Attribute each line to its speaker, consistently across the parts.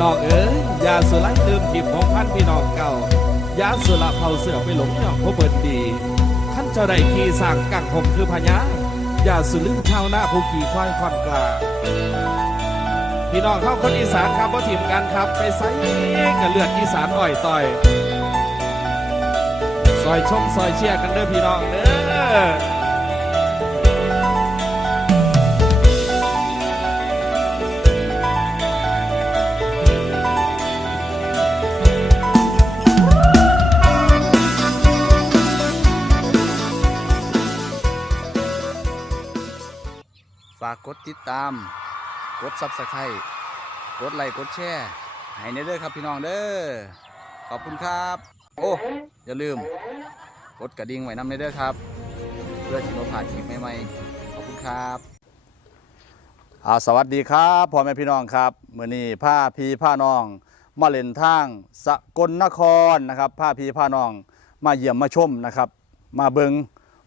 Speaker 1: น้องเอ๋ยยาสุไลลืมทิพของพันพี่น้องเก่ายาสุละเผาเสือไปหลงย่องพบเบิดดีท่านเจ้าได้ขี่สร้างกังผมคือพญายาสุลืมชาวนาผู้ขี่ควายความกลาพี่น้องเข้าคนอีสานครับว่าทีมกันครับไปไซกับเลือดอีสานอ่อยต่อยซอยชมซอยเชียร์กันเด้อพี่น้องเด้อ
Speaker 2: ฝากกดติดตาม กดซับสไครต์กดไลค์กดแชร์ให้ในเด้อครับพี่น้องเด้อขอบคุณครับ โอ้อย่าลืม กดกระดิ่งไว้นำในเด้อครับ เพื่อที่เราผ่านคลิปใหม่ๆขอบคุณครับอาสวัสดีครับพ่อแม่พี่น้องครับมื้อนี้ผ้าพีผ้าน้อง มาเล่นทางสกลนครนะครับผ้าพีผ้าน้อง มาเยี่ยมมาชมนะครับ มาเบิง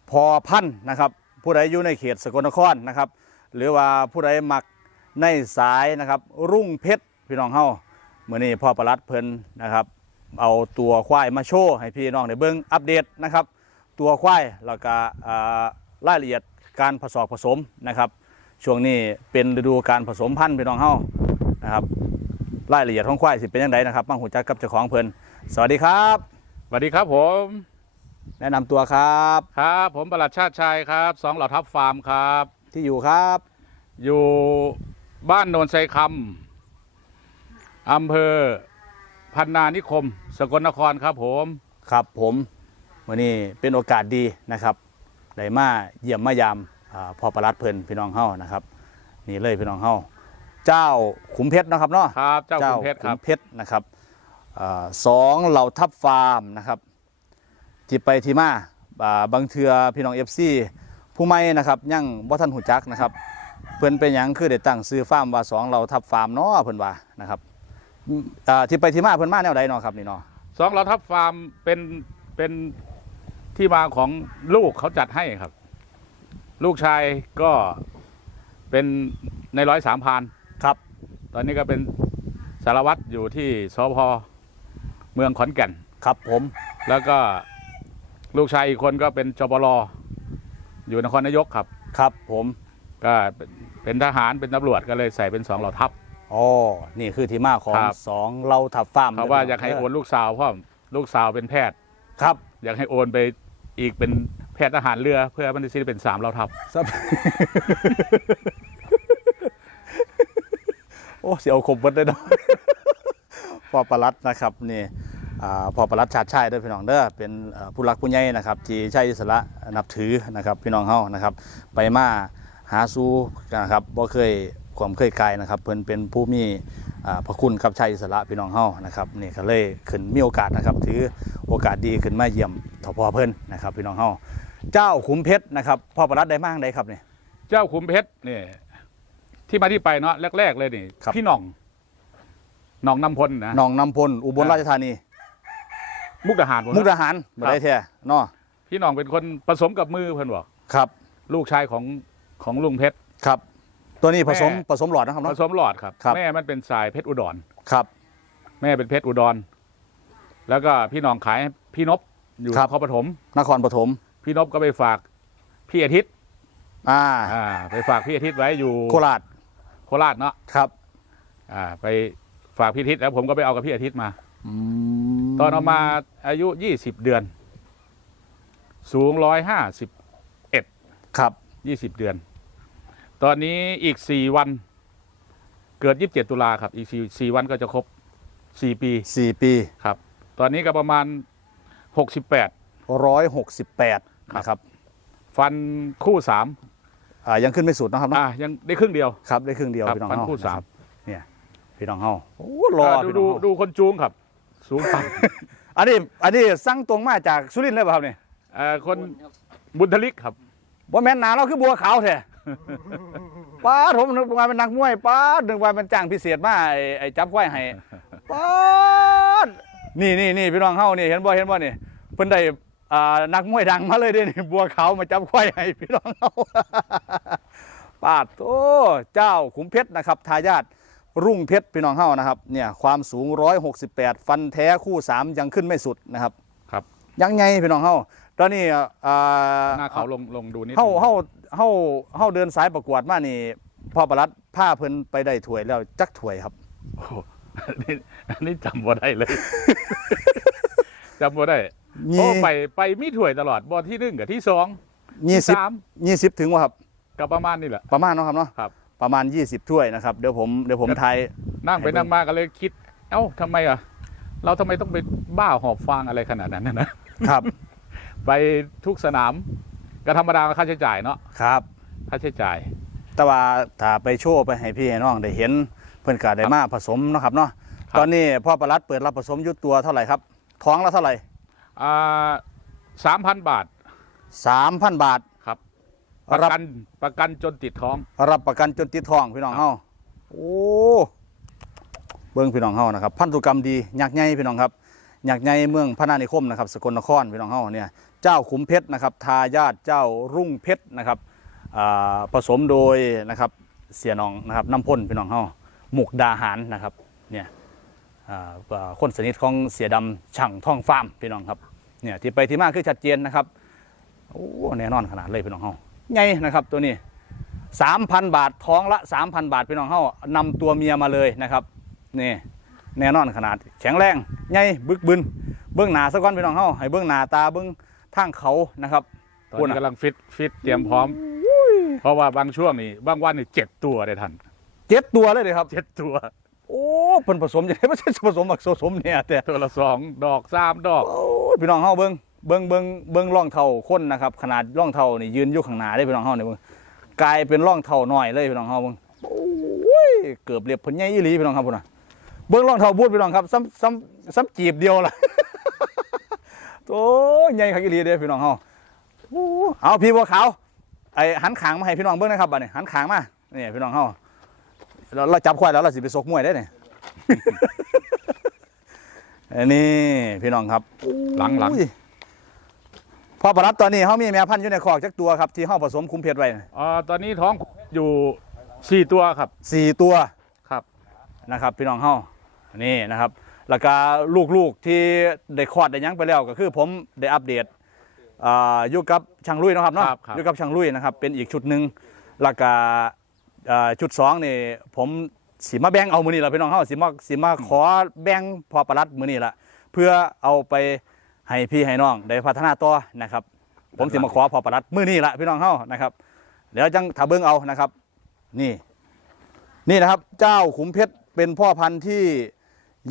Speaker 2: พอพันนะครับ ผู้ใดอยู่ในเขตสกลนครนะครับ หรือว่าผู้ใดมักในสายนะครับ รุ่งเพชรพี่น้องเฮาเมื่อนี้พ่อประหลัดเพิ่นนะครับ เอาตัวควายมาโชว์ให้พี่น้องได้เบิ่งอัปเดตนะครับ ตัวควายแล้วก็อ่ารายละเอียดการผสมผสมนะครับ ช่วงนี้เป็นฤดูการผสมพันธุ์พี่น้องเฮานะครับรายละเอียดของควายสิเป็นยังไงนะครับมาหูจักกับเจ้าของเพิ่นสวัสดีครับ
Speaker 3: สวัสดีครับผม
Speaker 2: แนะนำตัวครับ
Speaker 3: ครับ ผมประหลัดชาติชัยครับสองเหล่าทัพฟาร์มครับ
Speaker 2: ที่อยู่ครับ
Speaker 3: อยู่บ้านโนนไซคำอำเภอพันนานิคม สกลนครครับผม
Speaker 2: ครับผมวันนี้เป็นโอกาสดีนะครับได้มาเยี่ยมมายามอ่าพ่อประหลัดเพิ่นพี่น้องเฮานะครับ นี่เลยพี่น้องเฮาเจ้าขุมเพชรนะครับเนาะ
Speaker 3: ครับเจ้าคุณเพชรครับ
Speaker 2: ขุมเพชรนะครับอ่าสองเหล่าทัพฟาร์มนะครับที่ไปที่มาอ่าบางเทือพี่น้องเอฟซี ผู้ไม่นะครับยังบ่ทันหูจักนะครับ เพิ่นเป็นหยังคือได้ตั้งซื้อฟาร์มว่าสองเหล่าทัพฟาร์มเนาะเพิ่นว่านะครับอืมอ่าที่ไปที่มาเพิ่นมาแนวใดเนาะครับนี่เนาะ
Speaker 3: สองเหล่าทัพฟาร์มเป็นเป็นที่มาของลูกเขาจัดให้ครับ ลูกชายก็เป็นในร้อยสามพาน
Speaker 2: ครับ
Speaker 3: ตอนนี้ก็เป็นสารวัตรอยู่ที่สพเมืองขอนแก่น
Speaker 2: ครับผม
Speaker 3: แล้วก็ลูกชายอีกคนก็เป็นจปร อยู่นครนายกครับ
Speaker 2: ครับผม
Speaker 3: ก็เป็นเป็นทหารเป็นตำรวจก็เลยใส่เป็นสองเหล่าทัพ
Speaker 2: อ๋อ นี่คือที่มาของ
Speaker 3: ครับ
Speaker 2: สองเราทับฟาร์ม
Speaker 3: เขาว่าอยากให้โอนลูกสาวเพราะลูกสาวเป็นแพทย์
Speaker 2: ครับ
Speaker 3: อยากให้โอนไปอีกเป็นแพทย์ทหารเรือ เพื่อมันจะได้เป็นสามเหล่าทัพ
Speaker 2: ซับโอ้เสียวขมเบิดเลยเนาะพอประหลัดนะครับนี่อ่า พอประหลัดชาติชายด้วยพี่น้องเด้อเป็นเอ่อผู้รักผู้ใหญ่นะครับที่ใช้อิสระนับถือนะครับพี่น้องเฮานะครับไปมาหาสู้นะครับบ่เคยความเคยกายนะครับเพิ่นเป็นผู้มีอ่าพระคุณกับชายอิสระพี่น้องเฮานะครับนี่ก็เลยขึ้นมีโอกาสนะครับถือโอกาสดีขึ้นมาเยี่ยมทพเพิ่นนะครับพี่น้องเฮาเจ้าขุมเพชรนะครับพ่อประหลัดได้มากได้ครับนี่
Speaker 3: เจ้าขุมเพชรเนี่ยที่มาที่ไปเนาะแรก ๆ เลยนี่
Speaker 2: ครับ
Speaker 3: พี่หน่องหน่องนำพลนะ
Speaker 2: หนองนำพลอุบล
Speaker 3: อ่า
Speaker 2: ราชธานี
Speaker 3: มุกดาหารผมนะ
Speaker 2: มุกดาหารบ่ได้แท้เนาะ
Speaker 3: พี่หน่องเป็นคนผสมกับมือเพิ่นบอก
Speaker 2: ครับ
Speaker 3: ลูกชายของของลุงเพชร
Speaker 2: ครับ ตัวนี้ผสม
Speaker 3: แม่
Speaker 2: ผสมหลอดนะครับ
Speaker 3: ผ
Speaker 2: เนาะ
Speaker 3: สมหลอดครับ
Speaker 2: ครับ
Speaker 3: แม่มันเป็นสายเพชรอุดร
Speaker 2: ครับ
Speaker 3: แม่เป็นเพชรอุดร แล้วก็พี่น้องขายให้พี่นบอยู่
Speaker 2: ครับ
Speaker 3: นครปฐม
Speaker 2: นครปฐม
Speaker 3: พี่นบก็ไปฝากพี่อาทิตย์
Speaker 2: อ่า
Speaker 3: อ่าไปฝากพี่อาทิตย์ไว้อยู่
Speaker 2: โคราช
Speaker 3: โคราชเนาะ
Speaker 2: ครับ
Speaker 3: อ่าไปฝากพี่อาทิตย์แล้วผมก็ไปเอากับพี่อาทิตย์มา
Speaker 2: อืม
Speaker 3: ตอนเอามาอายุยี่สิบเดือน สูงร้อยห้าสิบ
Speaker 2: ครับ
Speaker 3: ยี่สิบเดือน ตอนนี้อีกสี่วัน เกิดยี่สิบเจ็ดตุลาครับ อีกสี่สี่วันก็จะครบสี่ปี
Speaker 2: สี่ปี
Speaker 3: ครับ ตอนนี้ก็ประมาณหกสิบแปด
Speaker 2: ร้อยหกสิบแปด
Speaker 3: ครับ
Speaker 2: นะครับ
Speaker 3: ฟันคู่สาม
Speaker 2: อ่ายังขึ้นไม่สุดนะครับเนาะ
Speaker 3: อะยังได้ครึ่งเดียว
Speaker 2: ครับได้ครึ่งเดียว
Speaker 3: ครับ
Speaker 2: พี่น้อง
Speaker 3: ฟัน
Speaker 2: เฮา
Speaker 3: คู่สาม
Speaker 2: นะครับเนี่ยพี่น้องเฮาโอ้รอ
Speaker 3: อะดู
Speaker 2: พี่น้
Speaker 3: ดู
Speaker 2: องเฮา
Speaker 3: ดูคนจูงครับ สูงต่
Speaker 2: อันนี้อันนี้สั่งตรงมาจากสุรินทร์เลยเปล่าครับเนี่ยำ
Speaker 3: เอ่อคนบุญทลิกครับ
Speaker 2: ว่าแม่นหนาเราคือบัวขาวแท้ป้าดผมนึกว่าเป็นนักมวยป้าดนึกว่าเป็นจ้างพิเศษมาไอ้ไอ้จับควายให้ป้าดนี่นี่นี่พี่น้องเฮานี่เห็นบ่เห็นบ่นี่เพิ่นได้อ่านักมวยดังมาเลยเด้นี่บัวขาวมาจับควายให้พี่น้องเฮาป้าดโอ้เจ้าขุมเพชรนะครับทายาท รุ่งเพชรพี่น้องเฮานะครับเนี่ยความสูง 168 ฟันแท้คู่ 3 ยังขึ้นไม่สุดนะครับ
Speaker 3: ครับ
Speaker 2: ยังไงพี่น้องเฮาตอนนี้อ่า
Speaker 3: หน้าเขาลงลงดูนิด
Speaker 2: เฮา
Speaker 3: นึง
Speaker 2: เฮาเฮาเฮาเดินสายประกวดมานี่พ่อประหลัดผ้าเพิ่นไปได้ถ้วยแล้วจักถ้วยครับ
Speaker 3: โอ้โหอันนี้อันนี้จำบ่ได้เลยจำบ่ได้
Speaker 2: มี
Speaker 3: โอ้ไปไปมีถ้วยตลอดบอที่หนึ่งกับที่สอง
Speaker 2: ยี่
Speaker 3: ที่
Speaker 2: สิบ
Speaker 3: สาม
Speaker 2: ยี่สิบถึงว่าครับ
Speaker 3: ก็ประมาณนี่แหละ
Speaker 2: ประมาณเนาะครับเนาะ
Speaker 3: ครับ
Speaker 2: ประมาณ 20 ถ้วยนะครับเดี๋ยวผมเดี๋ยวผม
Speaker 3: ครับ
Speaker 2: ทาย
Speaker 3: นั่งไป
Speaker 2: ให้เบิ่ง
Speaker 3: นั่งมาก็เลยคิด เอ้าทำไมอะ เราทำไมต้องไปบ้าหอบฟางอะไรขนาดนั้นนะนะ
Speaker 2: ครับ
Speaker 3: ไปทุกสนาม ก็ธรรมดาค่าใช้จ่ายเนาะ
Speaker 2: ครับ
Speaker 3: ค่าใช้จ่าย
Speaker 2: แต่ว่าถ้าไปโชว์ไปให้พี่ให้น้องได้เห็นเพิ่นก็ได้มาผสมเนาะครับเนาะ
Speaker 3: ครับ
Speaker 2: ตอนนี้พ่อประหลัดเปิดรับผสมอยุตัวเท่าไหร่ครับท้องละเท่าไหร่
Speaker 3: อ่าสามพันบาท
Speaker 2: 3,000บาท
Speaker 3: ครับ ประ
Speaker 2: รับ
Speaker 3: กันประกันจนติดท้อง
Speaker 2: รับประกันจนติดทองพี่น้อง
Speaker 3: ครับ
Speaker 2: เฮาโอ้เบิ่งพี่น้องเฮานะครับ พันธุกรรมดียักษ์ใหญ่พี่น้องครับยักษ์ใหญ่เมืองพระนานิคมนะครับสกลนครพี่น้องเฮาเนี่ยเจ้าขุมเพชรนะครับ ทายาทเจ้ารุ่งเพชรนะครับอ่าผสมโดยนะครับเสียน้องนะครับน้ำพ่นพี่น้องเฮาหมุกดาหารนะครับเนี่ยอ่าอ่าคนสนิทของเสียดำช่างท่องฟาร์มพี่น้องครับเนี่ยที่ไปที่มาคือชัดเจนนะครับโอ้แน่นอนขนาดเลยพี่น้องเฮา ใหญ่นะครับตัวนี้3,000บาทท้องละ3,000บาทพี่น้องเฮานำตัวเมียมาเลยนะครับนี่แน่นอนขนาด แข็งแรงใหญ่บึกบึนเบื้องหน้าซะก่อนพี่น้องเฮาให้เบื้องหน้าตาเบื้องทางเขานะครับ
Speaker 3: ตอน
Speaker 2: คุณ
Speaker 3: นี้
Speaker 2: อะ
Speaker 3: กำลังฟิตฟิตเตรียมพร้อม เพราะว่าบางช่วงนี่บางวันนี่เจ็ดตัวเลยท่าน
Speaker 2: เจ็ดตัวเลยเลยครับ
Speaker 3: เจ็ดตัว
Speaker 2: โอ้เพิ่นผสมจะได้ไม่ใช่ผสมแบบผสมเนี่ยแต่
Speaker 3: ตัวละสองดอกสามดอก
Speaker 2: โอ้ยพี่น้องเฮาเบิ่ง เบิ่งเบิ่งเบิ่งร่องเท่าคนนะครับ ขนาดร่องเท่านี่ยืนอยู่ข้างหน้าได้พี่น้องเฮาเนี่ยเบิ่งกลายเป็นร่องเท่าน้อยเลยพี่น้องเฮาเบิ่งโอ้ยเกือบเรียบพิ่นใหญ่อีหลีพี่น้องครับพุ่นน่ะเบิ่งร่องเท่าบูดพี่น้องครับซ้ำซ้ำซ้ำจีบเดียวล่ะโอ้ยใหญ่คักอีหลีเด้อพี่น้องเฮาเอาพี่บัวขาวไอ้หันขางมาให้พี่น้องเบิ่งนะครับบัดนี้หันขางมาเนี่ยพี่น้องเฮาเราเราจับควายแล้วเราสิไปซกมวยได้เนี่ยอันนี้พี่น้องครับ
Speaker 3: หลังหลัง
Speaker 2: พ่อประรับตอนนี้เขามีแม่พันธุ์อยู่ในคอกจักตัวครับที่ห้องผสมคุ้มเพชรไว้น่ะ
Speaker 3: อ่าตอนนี้ท้องอยู่สี่ตัวครับ
Speaker 2: สี่ตัว
Speaker 3: ครับ
Speaker 2: นะครับ พี่น้องเฮานี่นะครับ แล้วก็ลูกๆที่ได้คลอดได้หยังไปแล้วก็คือผมได้อัปเดตอ่าอยู่กับช่างลุยเนาะครับเนาะ
Speaker 3: ครับครับ
Speaker 2: อยู่กับช่างลุยนะครับเป็นอีกชุดหนึ่งแล้วก็อ่าชุดสองนี่ผมสิมาแบ่งเอามือนี่ละพี่น้องเฮาสิมาสิมาขอแบ่งพอประลัดมือนี่ละเพื่อเอาไป ให้พี่ให้น้องได้พัฒนาต่อนะครับ ผมสิมาขอพอประลัดมือนี่ละพี่น้องเฮานะครับเดี๋ยวจังถ้าเบิ่งเอานะครับ นี่ นี่นะครับ เจ้าขุมเพชรเป็นพ่อพันธุ์ที่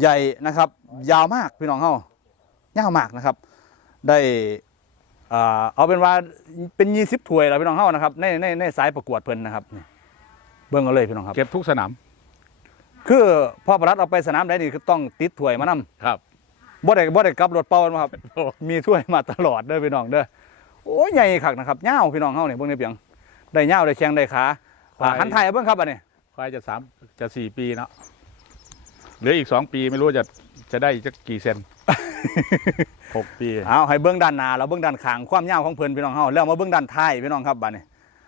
Speaker 2: ใหญ่นะครับ ยาวมากพี่น้องเฮายาวมากนะครับ ได้อ่าเอาเป็นว่าเป็นยี่สิบถ้วยแล้วพี่น้องเฮานะครับในในในสายประกวดเพิ่นนะครับนี่เบิ่งเอาเลยพี่น้องครับ
Speaker 3: เก็บทุกสนาม
Speaker 2: คือพ่อประรัดเอาไปสนามใดนี่คือต้องติดถ้วยมานํ
Speaker 3: ครับ
Speaker 2: บ่ได้บ่ได้กลับรถเป่ามาครับ
Speaker 3: โอ้
Speaker 2: มีถ้วยมาตลอดเด้อพี่น้องเด้อโอ้ยใหญ่คักนะครับยาวพี่น้องเฮานี่เบิ่งในเปียงได้ยาวได้แข้งได้ขาอ่าหันไทายเอาเบิ่งครับอันนี้
Speaker 3: ควายจะสามจะสี่ปีเนาะเหลืออีกสองปีไม่รู้จะจะได้จะกี่เซน หกปี
Speaker 2: เอาให้เบื้องด้านหน้าแล้วเบื้องด้านข้างความยาวของเพิ่นพี่น้องเฮาแล้วมาเบื้องด้านท้ายพี่น้องครับบัดนี้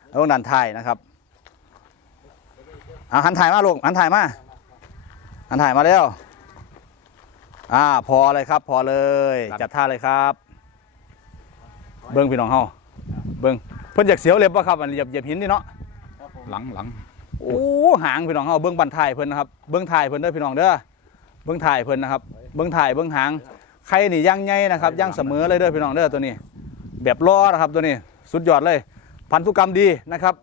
Speaker 2: เอาเบื้องด้านท้ายนะครับเอาหันถ่ายมาลูกหันถ่ายมาหันถ่ายมาแล้ว อ่าพอเลยครับ พอเลย จัดท่าเลยครับ เบื้องพี่น้องเฮาเบื้องเพิ่นอยากเสียวเล็บป่ะครับอันเหยียบเหยียบหินนี่เนาะ
Speaker 3: หลังหลัง
Speaker 2: โอ้หางพี่น้องเฮาเบื้องบันท้ายเพิ่นนะครับเบื้องท้ายเพิ่นเด้อพี่น้องเด้อเบื้องท้ายเพิ่นนะครับ เบื้องท้ายเบื้องหางใครนี่ย่างใหญ่นะครับย่างเสมอเลยเด้อพี่น้องเด้อตัวนี้ แบบล้อนะครับตัวนี้สุดยอดเลย พันธุกรรมดีนะครับ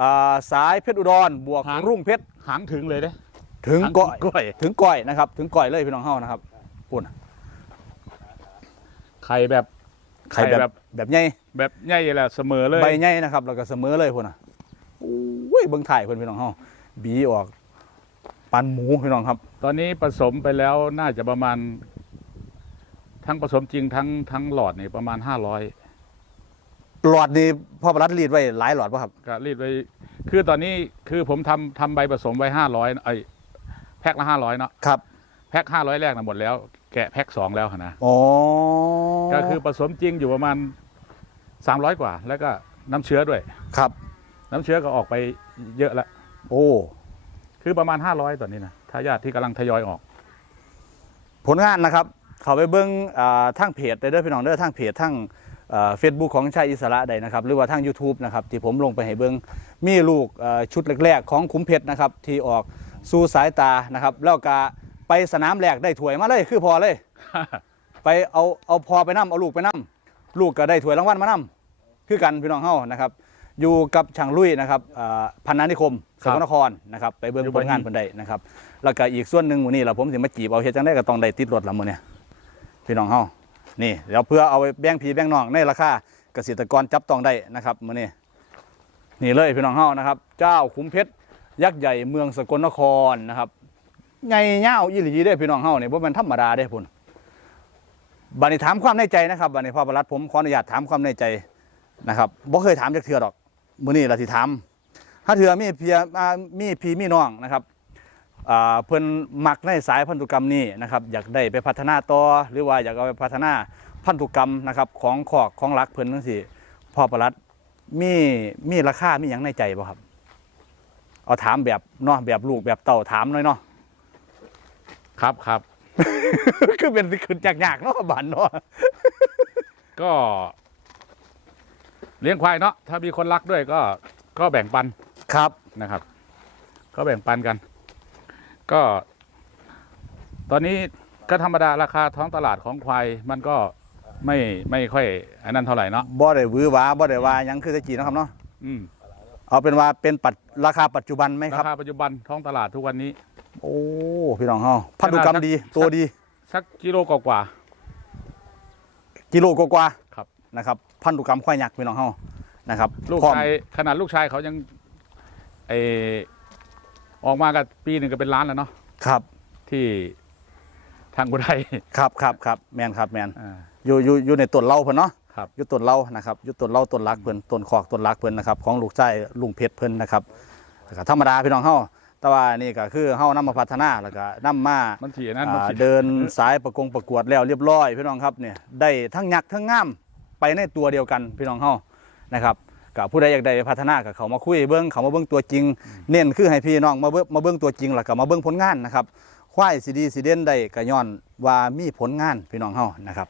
Speaker 2: อ่าสายเพชรอุดรบวกรุ่งเพชร
Speaker 3: หางถึงเลยเด้
Speaker 2: ถึง
Speaker 3: หาง
Speaker 2: ก้อย
Speaker 3: กล้วย
Speaker 2: ถึงก้อยนะครับ ถึงก้อยเลยพี่น้องเฮานะครับ ปุ่น
Speaker 3: ไข่แบบ
Speaker 2: ไข่แบบ
Speaker 3: ไข่แบบ
Speaker 2: แบบใหญ่
Speaker 3: แบบใหญ่แหละเสมอเลย
Speaker 2: ใบใหญ่นะครับ แล้วก็เสมอเลยพุ่นน่ะโอ้ยเบิ่งถ่ายเพิ่นพี่น้องเฮาบีออก ปันหมูพี่น้องครับ
Speaker 3: ตอนนี้ผสมไปแล้วน่าจะประมาณ ทั้งผสมจริงทั้งทั้งหลอดนี่ประมาณห้าร้อย
Speaker 2: หลอดนี่พ่อประรัดรีดไว้หลายหลอดป่ะครับ
Speaker 3: ก็รีดไว้คือตอนนี้คือผมทำทำใบผสมไว้ห้าร้อยไอยแพ็คละห้าร้อยเนาะ
Speaker 2: ครับ
Speaker 3: แพ็คห้าร้อยแรกนะหมดแล้วแกะแพ็คสองแล้วนะ
Speaker 2: อ๋อ
Speaker 3: ก็คือผสมจริงอยู่ประมาณสามร้อยกว่า แล้วก็น้ำเชื้อด้วย
Speaker 2: ครับ
Speaker 3: น้ำเชื้อก็ออกไปเยอะแล้ว
Speaker 2: โอ้
Speaker 3: คือประมาณ 500ตัวนี้นะทายาทที่กำลังทยอยออก
Speaker 2: ผลงานนะครับ เขาไปเบิ้งอ่าทางเพจได้เด้อพี่น้องเด้อทางเพจทางเฟซบุ๊กของชายอิสระใดนะครับ หรือว่าทาง YouTube นะครับ ที่ผมลงไปให้เบิ้งมีลูกเอ่อชุดแรก ๆ ของขุมเพชรนะครับ ที่ออกสู่สายตานะครับ แล้วก็ ไปสนามแรกได้ถ้วยมาเลยคือพอเลย ไปเอาเอาพอไปนํเอาลูกไปนํลูกก็ได้ถ้วยรางวัลมานํคือกันพี่น้องเฮานะครับ อยู่กับช่างลุยนะครับอ่าพันนานิคมส
Speaker 3: ครั
Speaker 2: ก
Speaker 3: บ
Speaker 2: ลนครนะครับไปเบิ่ง
Speaker 3: อยู่
Speaker 2: ผ
Speaker 3: บ่
Speaker 2: ลงาน
Speaker 3: นี่
Speaker 2: เพิ่นได้นะครับแล้วก็อีกส่วนหนึ่งหมื้นี้เราผมสิมาจีบเอาเฮ็ดจังได๋ก็ต้องได้ติดรถละมื้อเนี่ยพี่น้องเฮานี่เดี๋ยวเพื่อเอาไปแบ่งพี่แบ่งน้องในราคาเกษตรกรจับต้องได้นะครับมื้อนี้นี่เลยพี่น้องเฮานะครับ เจ้าขุมเพชรยักษ์ใหญ่เมืองสกลนครนะครับ ใหญ่ยาวอีหลีเด้พี่น้องเฮาเนี่บ่แม่นธรรมดาเด้พุ่นบัดนี้ถามความในใจนะครับบัดนี้พ่อประหลัดผมขออนุญาตถามความในใจนะครับบ่เคยถามจักเทื่อดอกมื้อนี้ล่ะสิถามถ้าเทื่อมีเพียอ่ามีพี่มีน้องนะครับเพิ่นมักในสายพันธุกรรมนี้นะครับอยากได้ไปพัฒนาต่อหรือว่าอยากเอาไปพัฒนาพันธุกรรมนะครับของขอกของรักเพิ่นทั้งสี่พ่อประหลัดมีมีราคามีหยังในใจบ่ครับ เอาถามแบบเนาะแบบลูกแบบเต่าถามหน่อยเนาะ
Speaker 3: ครับครับ
Speaker 2: คือเป็นขึ้นยากๆเนาะบันเนาะ
Speaker 3: ก็ เลี้ยงควายเนาะถ้ามีคนรักด้วยก็ก็แบ่งปัน
Speaker 2: ครับ
Speaker 3: นะครับ ก็แบ่งปันกัน ก็ ตอนนี้ก็ธรรมดาราคาท้องตลาดของควายมันก็ไม่ไม่ค่อยอันนั้นเท่าไหร่เนาะ
Speaker 2: บ่ได้หวือหวาบ่ได้ว่าหยังคือแตะกี้เนาะครับเนาะ
Speaker 3: อืม
Speaker 2: เอาเป็นว่าเป็นปัจราคาปัจจุบันไหม
Speaker 3: รา
Speaker 2: ครับ
Speaker 3: คาปัจจุบันท้องตลาดทุกวันนี้
Speaker 2: โอ้พี่น้องเฮาพันธุกรรมดีตัวดี
Speaker 3: สักกิโลกว่า
Speaker 2: กิโลกว่าๆ
Speaker 3: ครับ
Speaker 2: นะครับ พันธุกรรมควายยักษ์พี่น้องเฮานะครับ
Speaker 3: ๆลูก
Speaker 2: พร้อม
Speaker 3: ชายขนาดลูกชายเขายังเออออกมากับปีหนึ่งก็เป็นล้านแล้วเนาะ
Speaker 2: ครับ
Speaker 3: ที่ทางกุไทย
Speaker 2: ครับครับครับแมนครับแมน
Speaker 3: อ่า
Speaker 2: อยู่อยู่อยู่ในต้นเล่าเพิ่นเนาะ
Speaker 3: ครับ
Speaker 2: อยู่ต้นเล่านะครับอยู่ต้นเล่าต้นรักเพิ่นต้นขอกต้นรักเพิ่นนะครับของลูกชายลุงเพชรเพิ่นนะครับแล้วก็ธรรมดาพี่น้องเฮา แต่ว่านี่ก็คือเฮานำมาพัฒนาแล้วก็นำมา
Speaker 3: มันถีนั้นมัน
Speaker 2: อ่า
Speaker 3: ถี
Speaker 2: เดินสายประกงประกวดแล้วเรียบร้อยพี่น้องครับเนี่ยได้ทั้งยักษ์ทั้งงามไปในตัวเดียวกันพี่น้องเฮานะครับกับผู้ใดอยากได้พัฒนากับเขามาคุยเบิ้งเขามาเบิ้งตัวจริง เน้นคือให้พี่น้องมาเบิ้งมาเบิ้งตัวจริงแล้วก็มาเบิ้งผลงานนะครับควายสีดีสีเด่นได้ก็ย้อนว่ามีผลงานพี่น้องเฮานะครับ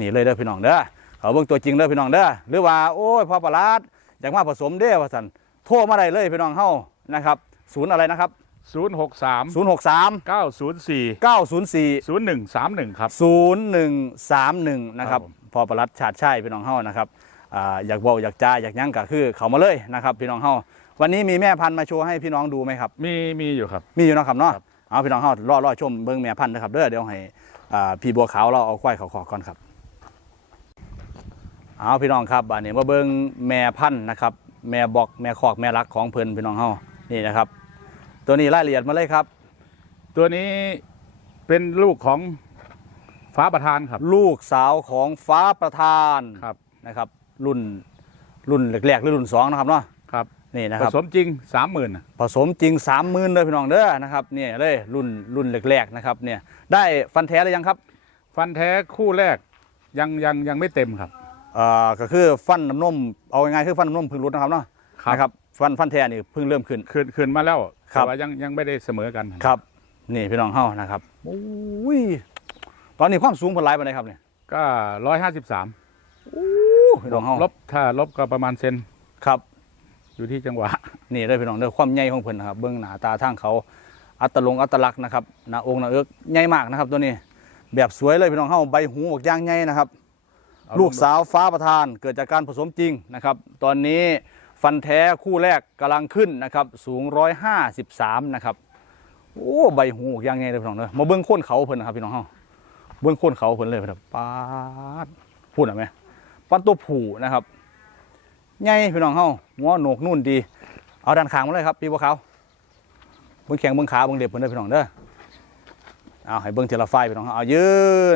Speaker 2: นี่เลยเด้อพี่น้องเด้อเขาเบิ้งตัวจริงเด้อพี่น้องเด้อหรือว่าโอ้ยพ่อประหลาดอยากมาผสมเด้อว่าซั่นโทรมาได้เลยพี่น้องเฮานะครับ ศูนย์อะไรนะครับ
Speaker 3: ศูนย์หกสาม
Speaker 2: 063
Speaker 3: เก้าศูนย์สี่
Speaker 2: 904
Speaker 3: ศูนย์หนึ่งสามหนึ่งครับ
Speaker 2: 0131 นะครับ
Speaker 3: ครับผม
Speaker 2: พอประหลัดชาติชัยพี่น้องเฮานะครับอ่าอยากบอกอยากจ้าอยากหยั้งก็คือเขามาเลยนะครับพี่น้องเฮาวันนี้มีแม่พันธุ์มาโชว์ให้พี่น้องดูไหมครับ
Speaker 3: มีมีอยู่ครับ
Speaker 2: มีอยู่เนาะครับเนาะ
Speaker 3: ครับ
Speaker 2: เอาพี่น้องเฮารอรอชมเบิ้งแม่พันธุ์นะครับเด้อเดี๋ยวให้อ่าพี่บัวขาวเราเอาควายเขาขอก่อนครับ เอาพี่น้องครับอันนี้มาเบิ้งแม่พันธุ์นะครับ แม่บอกแม่คอกแม่รักของเพิ่นพี่น้องเฮานี่นะครับ ตัวนี้รายละเอียดมาเลยครับ
Speaker 3: ตัวนี้เป็นลูกของฟ้าประธานครับ
Speaker 2: ลูกสาวของฟ้าประธาน
Speaker 3: ครับ
Speaker 2: นะครับ รุ่นรุ่นแรกๆหรือรุ่นสองนะครับเนาะ
Speaker 3: ครับ
Speaker 2: นี่นะ
Speaker 3: ผ
Speaker 2: ครับ
Speaker 3: สมจริงสามหมื่น
Speaker 2: ผสมจริงสามหมื่นเลยพี่น้องเด้อนะครับเนี่ยเลยรุ่นรุ่นแรกๆนะครับเนี่ยได้ฟันแท้หรือยังครับ
Speaker 3: ฟันแท้คู่แรกยังยังยังไม่เต็มครับ
Speaker 2: เอ่อก็คือฟันน้ำนมเอาง่ายๆคือฟันน้ำนมเพึ่งรุดนะครับเนาะนะครับ ฟันฟันแท้นี่เพิ่งเริ่มขึ้น
Speaker 3: คืนคืนมาแล้ว
Speaker 2: ครั
Speaker 3: แต่
Speaker 2: บ
Speaker 3: ว่ายังยังไม่ได้เสมอกัน
Speaker 2: ครับ นี่พี่น้องเฮานะครับโอ้ยตอนนี้ความสูงเพิ่นหลายปานใดครับเนี่ย
Speaker 3: ก็ร้อยห้าสิบสาม
Speaker 2: พี่น้องเฮา
Speaker 3: ลบถ้าลบก็ประมาณเซน
Speaker 2: ครับ
Speaker 3: อยู่ที่จังหวะ
Speaker 2: นี่เลยพี่น้องเด้อความใหญ่ของเพิ่นนะครับ เบื้องหน้าตาทางเขา อัตลงอัตลักษณ์นะครับหน้าองค์หน้าเอิกใหญ่มากนะครับ ตัวนี้แบบสวยเลยพี่น้องเฮาใบหูออกย่างใหญ่นะครับ
Speaker 3: เอ
Speaker 2: ลูกสาวฟ้าประธานเกิดจากการผสมจริงนะครับ ตอนนี้ ฟันแท้คู่แรกกำลังขึ้นนะครับ สูง153นะครับ โอ้ใบหูออกย่างใหญ่เลยพี่น้องเด้อมาเบื้องโค้นเขาเพิ่นนะครับพี่น้องเฮาเบื้องโค้นเขาเพิ่นเลยครับปาดพูดหน่อยไหมปันตัวผูนะครับใหญ่พี่น้องเฮาหัวโหนกนุ่นดี เอาด้านขางมาเลยครับพี่บัวขาวเบื้องแข็งเบื้องขาเบื้องเด็บเพิ่นเด้อพี่น้องเด้อเอาให้เบื้องเทลไฟพี่น้องเฮาเอายื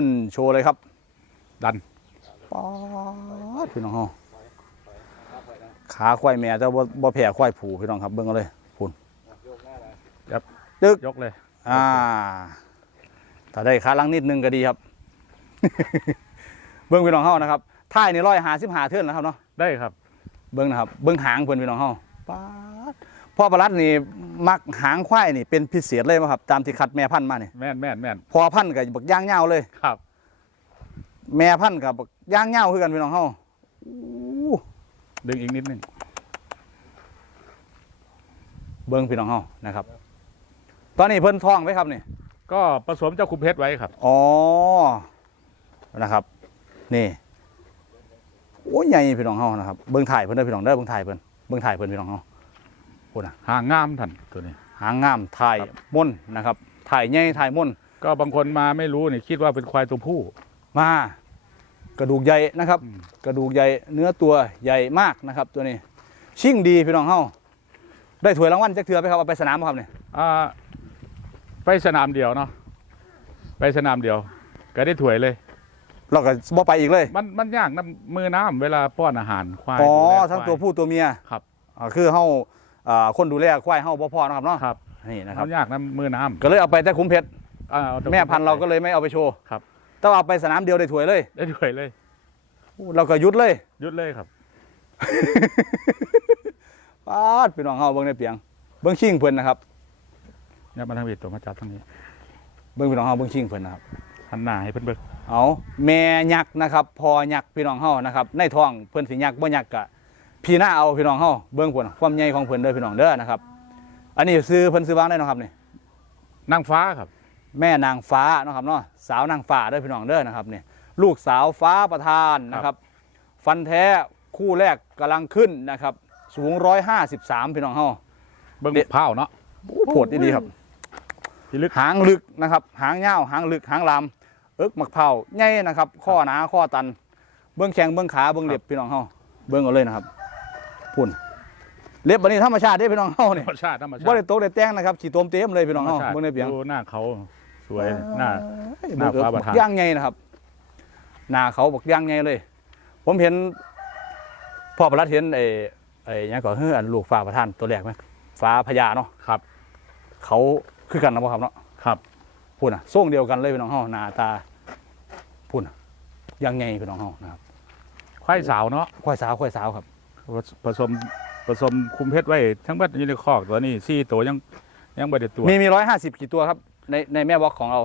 Speaker 2: นโชว์เลยครับ
Speaker 3: ดัน
Speaker 2: ปาดพี่น้องเฮา ขาควายแม่แต่บ่บ่แพ้ควายผูพี่น้องครับเบิ่งเอาเลยพุ่น
Speaker 3: ครับ
Speaker 2: ตึก
Speaker 3: ยกเลย
Speaker 2: อ่า ถ้าได้ขาหลังนิดนึงก็ดีครับ เบิ่งพี่น้องเฮานะครับท้ายนี่155เทื่อนนะครับเนาะ
Speaker 3: ได้ครับ
Speaker 2: เบิ่งนะครับ เบิ่งหางเพิ่นพี่น้องเฮาป๊าดพ่อประหลัดนี่มักหางควายนี่เป็นพิเศษเลยไหมครับ ตามที่คัดแม่พันธุ์มานี่
Speaker 3: แม่นแม่นแม่น
Speaker 2: พอพันธุ์กับบักย่างเงาวเลย
Speaker 3: ครับ
Speaker 2: แม่พันธุ์กับบักย่างเงาวคือกันพี่น้องเฮาอู้
Speaker 3: ดึงอีกนิดนึง
Speaker 2: เบิ่งพี่น้องเฮานะครับ ตอนนี้เพิ่นท้องไว้ครับนี่
Speaker 3: ก็ผสมเจ้าคุณเพชรไว้ครับ
Speaker 2: อ๋อนะครับ นี่โอ้ยใหญ่พี่น้องเฮานะครับเบิ่งถ่ายเพิ่นเด้อพี่น้องเด้อเบิ่งถ่ายเพิ่นเบิ่งถ่ายเพิ่นพี่น้องเฮาพูดนะ
Speaker 3: หางงามท่านตัวนี้
Speaker 2: หางงามถ่าย
Speaker 3: ครับ
Speaker 2: ม่นนะครับถ่ายใหญ่ถ่ายม่น
Speaker 3: ก็บางคนมาไม่รู้นี่คิดว่าเป็นควายตัวผู้
Speaker 2: มา กระดูกใหญ่นะครับ
Speaker 3: อืม
Speaker 2: กระดูกใหญ่เนื้อตัวใหญ่มากนะครับตัวนี้ชิ่งดีพี่น้องเฮาได้ถ้วยรางวัลจักเทือไปครับเอาไปสนามบ่ครับเนี่ย
Speaker 3: อ่าไปสนามเดียวเนาะไปสนามเดียว ก็ได้ถวยเลย
Speaker 2: เราก็บ่ไปอีกเลย
Speaker 3: มันมันยากน้ำมือน้ำเวลาป้อนอาหารควาย
Speaker 2: อ๋อ
Speaker 3: ดูแล
Speaker 2: ทั้ง
Speaker 3: ควาย
Speaker 2: ตัวผู้ตัวเมีย
Speaker 3: ครับ
Speaker 2: อ่าคือเฮาอ่าคนดูแลควายเฮาบ่พอนะครับเนาะ
Speaker 3: ครับ
Speaker 2: นี่นะครับ
Speaker 3: มันยากน้ำมือน้ำ
Speaker 2: ก็เลยเอาไปแต่คุ้มเพชร
Speaker 3: อ่าเอาตัว
Speaker 2: แม่พันธุ์เราก็เลยไม่เอาไปโชว์
Speaker 3: ครับ
Speaker 2: แต่ว่าเอาไปสนามเดียวได้ถ้วยเลย
Speaker 3: ได้ถวยเลย
Speaker 2: เราก็หยุดเลย
Speaker 3: หยุดเลยครับ
Speaker 2: ปาดพี่น้องเฮาเบิ่งในเปียง เบิ่งชิงเพิ่นนะครับ
Speaker 3: เนี่ยมาทางบิดตัวมาจับทางนี้
Speaker 2: เบิ่งพี่น้องเฮาเบิ่งชิงเพิ่นนะครับ
Speaker 3: หันหน้าให้เพิ่นเบิ่ง
Speaker 2: เอาแม่ยักษ์นะครับพอยักษ์พี่น้องเฮานะครับในท้องเพิ่นสิยักษ์บ่ยักษ์กะพี่หน้าเอาพี่น้องเฮาเบิ่งเพิ่นความใหญ่ของเพิ่นเด้อพี่น้องเด้อนะครับ อันนี้ซื้อเพิ่นซื้อวางได้เนาะครับนี่
Speaker 3: นางฟ้าครับ
Speaker 2: แม่นางฟ้าเนาะครับเนาะสาวนางฟ้าเด้อพี่น้องเด้อนะครับนี่ลูกสาวฟ้าประธานนะครับ ฟันแท้คู่แรกกำลังขึ้นนะครับ สูง153พี่น้องเฮา
Speaker 3: เบิ่ง
Speaker 2: เด็ด
Speaker 3: เผาเนาะ
Speaker 2: โอ้โผดดีๆครับ
Speaker 3: พี่ลึก
Speaker 2: หางลึกนะครับ หางยาวหางลึกหางลำเอิกมักเผาใหญ่นะครับ ข้อหนาข้อตัน เบื้องแข้งเบื้องขาเบื้องเล็บพี่น้องเฮาเบื้องเอาเลยนะครับพุ่นเล็บบันนี้ธรรมชาติเด้พี่น้องเฮา
Speaker 3: ธร
Speaker 2: เนี่ย
Speaker 3: รมชาติธรรมชา
Speaker 2: บ่
Speaker 3: ติ
Speaker 2: ได้โตกได้แต่งนะครับขี่ตมเต็มเลยพี่น้องเฮา
Speaker 3: ธรรมชาติ
Speaker 2: เบื้องในเปียง
Speaker 3: ดูหน้าเขา สวยหน้าหน้า
Speaker 2: เบิ่งเอิก
Speaker 3: ฟ้าประธาน
Speaker 2: ย่างใหญ่นะครับ หน้าเขาบอกย่างใหญ่เลย ผมเห็นพ่อประหลัดเห็นไอ้ไอ้หยังก่อเฮืออันลูกฟ้าประธานตัวแรกไหมฟ้าพญาเนาะ
Speaker 3: ครับ
Speaker 2: เขาคือกันนะพ่อครับเนาะ
Speaker 3: ครับ
Speaker 2: พูดนะส่งเดียวกันเลยพี่น้องเฮาหน้าตาพูดนะยังไงพี่น้องเฮานะครับ
Speaker 3: ควายสาวเนาะ
Speaker 2: ควายสาวควายสาวครับ
Speaker 3: ผสมผสมคุมเพชรไว้ทั้งหมดอยู่ในคอกตัวนี้สี่ตัวยังยังไม่ได้ตัว
Speaker 2: มีมีร้อยห้าสิบกี่ตัวครับ ในในแม่บล็อกของเรา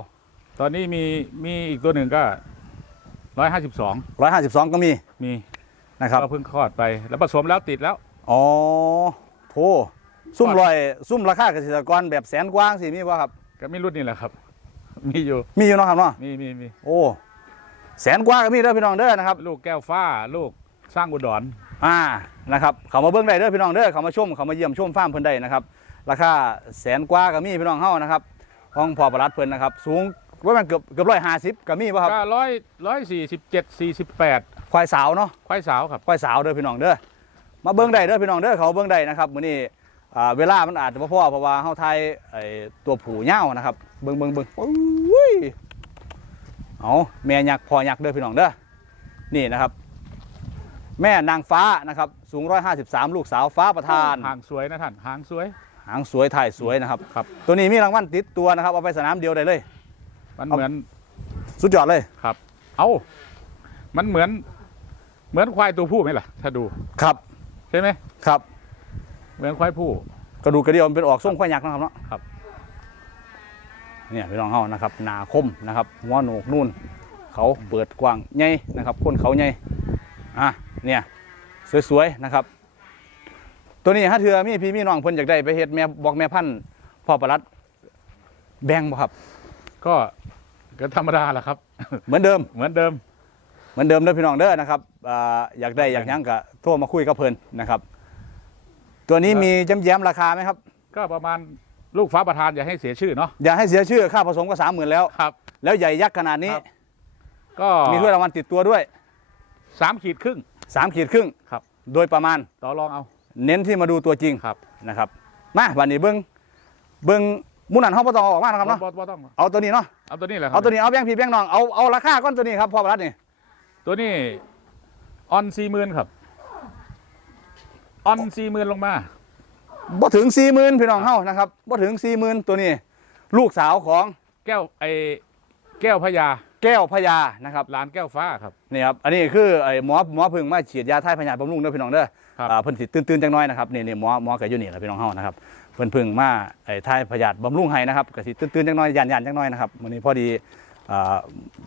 Speaker 3: ตอนนี้มีมีอีกตัวหนึ่งก็ร้อยห้าสิบสอง
Speaker 2: ร้อยห้าสิบสองก็มี
Speaker 3: มี
Speaker 2: นะครับ
Speaker 3: ก็เพิ่งคลอดไปแล้วผสมแล้วติดแล้ว
Speaker 2: อ๋อโถซุ่มลอยซุ่มราคาเกษตรกรแบบแสนกว้างสิมีป่ะครับ
Speaker 3: ก็มีรุ่นนี้แหละครับ มีอยู่
Speaker 2: มีอยู่เนาะครับเนาะ
Speaker 3: มีมีมี
Speaker 2: โอ้แสนกว่าก็มีเด้อพี่น้องเด้อนะครับ
Speaker 3: ลูกแก้วฟ้าลูกสร้างอุดร
Speaker 2: อ่า นะครับ เขามาเบิ้งได้เด้อพี่น้องเด้อเขามาชมเขามาเยี่ยมชมฟาร์มเพิ่นได้นะครับ ราคาแสนกว่าก็มีพี่น้องเฮานะครับ ห้องพอประหลัดเพิ่นนะครับ สูงว่ามันเกือบเกือบร้อยห้าสิบก็มีป่ะครับ
Speaker 3: ก็ร้อยร้อยสี่สิบเจ็ดสี่สิบแปด
Speaker 2: ควายสาวเนาะ
Speaker 3: ควายสาวครับ
Speaker 2: ควายสาวเด้อพี่น้องเด้อ มาเบิ้งได้เด้อพี่น้องเด้อเขาเบิ้งได้นะครับมื้อนี้อ่าเวลามันอาจจะบ่พอเพราะว่าเฮาไทยไอ้ตัวผูเหย้านะครับ เบิ้งเบิ้งเบิ้งอุ้ยเอาแม่ยักษ์พ่อยักษ์เด้อพี่น้องเด้อ นี่นะครับ แม่นางฟ้านะครับ สูง 153 ลูกสาวฟ้าประธาน
Speaker 3: หางสวยนะท่านหางสวย
Speaker 2: หางสวยถ่ายสวยนะครับ
Speaker 3: ครับ
Speaker 2: ตัวนี้มีรางวัลติดตัวนะครับ เอาไปสนามเดียวได้เลย
Speaker 3: มัน
Speaker 2: เอา
Speaker 3: เหมือน
Speaker 2: สุดยอดเลย
Speaker 3: ครับ เอามันเหมือน เหมือนควายตัวผู้ไหมล่ะ ถ้าดู
Speaker 2: ครับ
Speaker 3: ใช่ไหม
Speaker 2: ครับ
Speaker 3: เหมือนควายผู้
Speaker 2: กระดูกกระเดี่ยวมันเป็นออกส่งควายยักษ์นะครับเนาะ
Speaker 3: ครับ
Speaker 2: เนี่ยพี่น้องเฮานะครับหนาคมนะครับหัวโหนกนู่น เขาเปิดกว้างใหญ่นะครับคนเขาใหญ่อะเนี่ยสวยๆนะครับ ตัวนี้ถ้าเถื่อมีพี่มีน้องเพิ่นอยากได้ไปเฮ็ดแม่บอกแม่พันธุ์พ่อประหลัดแบ่งบ่ครับ
Speaker 3: ก็ก็ธรรมดาแหละครับ
Speaker 2: เหมือนเดิม
Speaker 3: เหมือนเดิม
Speaker 2: เหมือนเดิมเด้อพี่น้องเด้อนะครับอ่าอยากได้อยากหยังก็โทรมาคุยกับเพิ่นนะครับ ตัวนี้มีย้ำแย้มๆราคาไหมครับ
Speaker 3: ก็ประมาณลูกฟ้าประธานอย่าให้เสียชื่อเนาะ
Speaker 2: อย่าให้เสียชื่อค่าผสมก็สามหมื่นแล้ว
Speaker 3: ครับ
Speaker 2: แล้วใหญ่ยักษ์ขนาดนี้
Speaker 3: ครับ ก็
Speaker 2: มีถ้วยรางวัลติดตัวด้วย
Speaker 3: สามขีดครึ่ง
Speaker 2: สามขีดครึ่ง
Speaker 3: ครับ
Speaker 2: โดยประมาณ
Speaker 3: ต่อรองเอา
Speaker 2: เน้นที่มาดูตัวจริง
Speaker 3: ครับ
Speaker 2: นะครับมาวันนี้เบิ้งเบิ้งหมุนันเขาบ่ต้องเอาออกมานะครับเนาะ
Speaker 3: บ่บ่ต้อง
Speaker 2: เอาตัวนี้เนาะ
Speaker 3: เอาตัวนี้แหละครั
Speaker 2: เอาตัวนี้เอาแบงค์พี่แบงค์น้องเอาเอาราคาก้อนตัวนี้ครับพ่อประหลัดนี่
Speaker 3: ตัวนี้ออนสี่หมื่นครับออนสี่หมื่นลงมา
Speaker 2: บ่ถึงสี่หมื่นพี่น้องเฮานะครับบ่ถึงสี่หมื่นตัวนี้ ลูกสาวของ
Speaker 3: แก้วไอ้แก้วพญา
Speaker 2: แก้วพญานะครับ
Speaker 3: ลานแก้วฟ้าครับ
Speaker 2: นี่ครับอันนี้คือไอ้หมอหมอพึ่งมาฉีดยาท่ายพญาธิบำรุงเด้อพี่น้องเด้อ
Speaker 3: ครับ
Speaker 2: อ่าเพิ่นสิตื่นๆจังน้อยนะครับนี่นี่หมอหมอก็อยู่นี่แหละพี่น้องเฮานะครับเพิ่นพึ่งมาไอ้ท่ายพญาธิบำรุงให้นะครับก็สิตื่นๆจังน้อยย่านๆจังน้อยนะครับมื้อนี้พอดีอ่า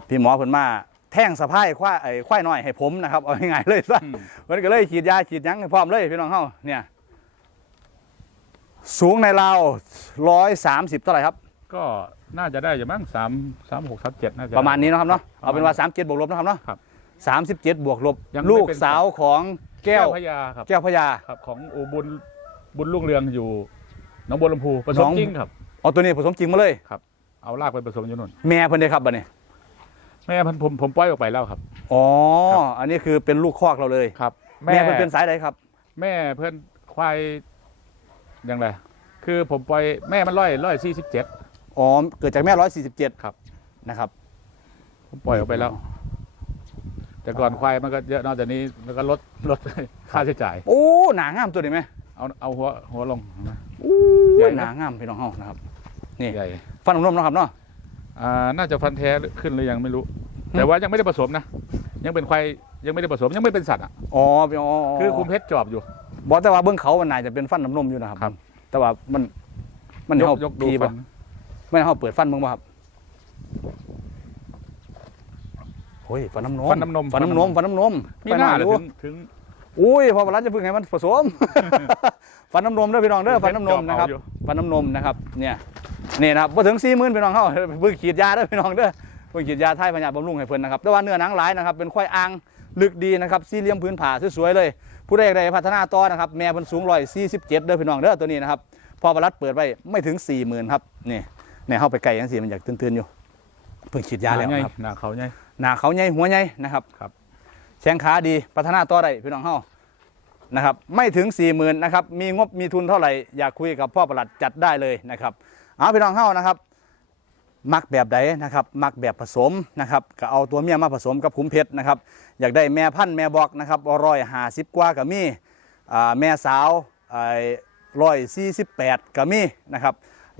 Speaker 2: พี่หมอเพิ่นมาแท่งสะพายควายไอ้ควายน้อยให้ผมนะครับเอาง่ายๆเลยซะ
Speaker 3: อืม
Speaker 2: เพิ่นก็เลยฉีดยาฉีดหยังให้พร้อมเลยพี่น้องเฮาเนี่ย สูงในราว130เท่าไหร่ครับ
Speaker 3: ก็ น่าจะได้อยู่มั้งสามสามหกสามเจ็ดน่าจะ
Speaker 2: ประมาณนี้เนาะครับเนาะ
Speaker 3: ประมาณ
Speaker 2: เอาเป็นว่า37บวกลบนะครับเนาะ
Speaker 3: ครับ
Speaker 2: 37บวกลบ
Speaker 3: ยังไม่
Speaker 2: ลูก
Speaker 3: เป็น
Speaker 2: สาวของแก้ว
Speaker 3: พญาครับ
Speaker 2: แก้วพญา
Speaker 3: ครับของอูบุญบุญรุ่งเรืองอยู่หนองบัวลำพูผสม
Speaker 2: หนอง
Speaker 3: จริงครับ
Speaker 2: เอาตัวนี้ผสมจริงมาเลย
Speaker 3: เอาลากไปผสมอยู่นู่น
Speaker 2: แม่เพิ่นได้ครับบัดนี้
Speaker 3: แม่พันผมผมปล่อยออกไปแล้วครับ
Speaker 2: อ๋อ
Speaker 3: ครับ
Speaker 2: อันนี้คือเป็นลูกคอกเราเลย
Speaker 3: ครับ
Speaker 2: แม่เพิ่นเป็นสายใดครับ
Speaker 3: แม่เพื่อนควายยังไงคือผมปล่อยแม่มันร้อยร้อยสี่สิบเจ็ด
Speaker 2: อ๋อเกิดจากแม่147
Speaker 3: ครับ
Speaker 2: นะครับ
Speaker 3: ผมปล่อยออกไปแล้ว แต่ก่อนควายมันก็เยอะนอกจากนี้แล้วก็ลดลดค่าใช้จ่าย
Speaker 2: โอ้หนางามตัวนี้ไหม
Speaker 3: เอาเอาหัวหัวลงนะ
Speaker 2: อู้
Speaker 3: ใหญ่
Speaker 2: ย
Speaker 3: นะ
Speaker 2: หนางามพี่น้องเฮานะครับ นี่
Speaker 3: ใหญ่
Speaker 2: ฟันนมๆเนาะครับเนาะ
Speaker 3: อ่าน่าจะฟันแท้ขึ้นหรือยังไม่รู้ แต่ว่ายังไม่ได้ผสมนะ ยังเป็นควายยังไม่ได้ผสมยังไม่เป็นสัตว์อะ
Speaker 2: อ๋อพี่อ๋อ
Speaker 3: คือคุมเพชรจอบอยู่
Speaker 2: บอกแต่ว่าเบื้องเขามันน่าจะเป็นฟันน้ำนมอยู่นะครับ
Speaker 3: ครับ
Speaker 2: แต่ว่ามันมัน
Speaker 3: ยก
Speaker 2: เฮาย
Speaker 3: กดู
Speaker 2: ดี
Speaker 3: ฟั
Speaker 2: ป่ะ
Speaker 3: น
Speaker 2: ไม่เฮาเปิดฟันมึงป่ะครับโอ้ยฟันน้ำนม
Speaker 3: ฟันน้ำนม
Speaker 2: ฟันน้ำนมฟันน้ำนม
Speaker 3: มีหน้า
Speaker 2: ไป
Speaker 3: เลย
Speaker 2: ดู
Speaker 3: ถึงถึง
Speaker 2: อุ้ยพอวันรันจะพึ่งให้มันผสมฟันน้ำนมเด้อพี่น้องเด้อฟันน้ำนมนะครับ
Speaker 3: เอาอยู่
Speaker 2: ฟันน้ำนมนะครับเนี่ยนี่นะครับพอถึงสี่หมื่นพี่น้องเขาเพิ่งฉีดยาเด้อพี่น้องเด้อเพิ่งฉีดยาท่ายพญาบำรุงให้เพิ่นนะครับแต่ว่าเนื้อหนังหลายนะครับเป็นควายอ่างลึกดีนะครับสี่เหลี่ยมพื้นผ่าสวยๆเลย ผู้ใดอยากได้พัฒนาต่อนะครับแม่เพิ่นสูงร้อยสี่สิบเจ็ดเด้อพี่น้องเด้อตัวนี้นะครับพอประรัดเปิดไว้ไม่ถึงสี่หมื่นครับนี่ เนี่ยเข้าไปไกลยังสี่มันอยากตื่นๆอยู่เพิ่งฉีดยาแล้ว
Speaker 3: หน้
Speaker 2: นะครับ
Speaker 3: หน้าเขาไง
Speaker 2: หน้าเขาใหญ่หัวใหญ่นะครับ
Speaker 3: ครับ
Speaker 2: แข้งขาดีพัฒนาต่อได้พี่น้องเฮานะครับไม่ถึง4 0,000นะครับมีงบมีทุนเท่าไหร่อยากคุยกับพ่อประหลัดจัดได้เลยนะครับเอาพี่น้องเฮานะครับมักแบบใดนะครับมักแบบผสมนะครับก็เอาตัวเมียมาผสมกับขุมเพชรนะครับอยากได้แม่พันธุ์แม่บอกนะครับร้อยห้าสิบกว่าก็มีอ่าแม่สาวร้อยสี่สิบแปดก็มีนะครับ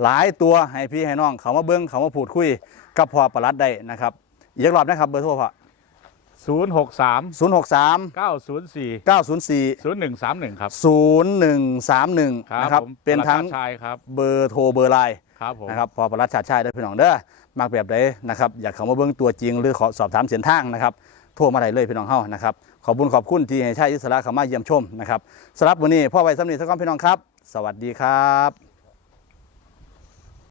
Speaker 2: หลายตัวให้พี่ให้น้อง เขามาเบิ้งเขามาพูดคุยกับพ่อประหลัดได้นะครับอีกรอบนะครับเบอร์โทรพ่อ
Speaker 3: ศูนย์หกสาม
Speaker 2: ศูนย์หกสาม
Speaker 3: เก้าศูนย์สี่
Speaker 2: เก้าศูนย์สี่
Speaker 3: ศูนย์หนึ่งสามหนึ่งครับ
Speaker 2: ศูนย์หนึ่งสามหนึ่งนะครับ
Speaker 3: ผม
Speaker 2: เป็นทั้ง
Speaker 3: ประชาชายครับ
Speaker 2: เบอร์โทรเบอร์ไลน์
Speaker 3: ครับผม
Speaker 2: นะครับพอประรัชชาติชายได้อพี่น้องเด้อมากแบบใดนะครับอยากเข้ามาเบิ่งตัวจริงหรือขอสอบถามเส้นทางนะครับโทรมาได้เลยพี่น้องเฮานะครับขอบคุญขอบคุณที่ให้ชายอิสระเข้ามาเยี่ยมชมนะครับสำหรับวันนี้พ่อไว้สำนีสักก้อนพี่น้องครับ สวัสดีครับ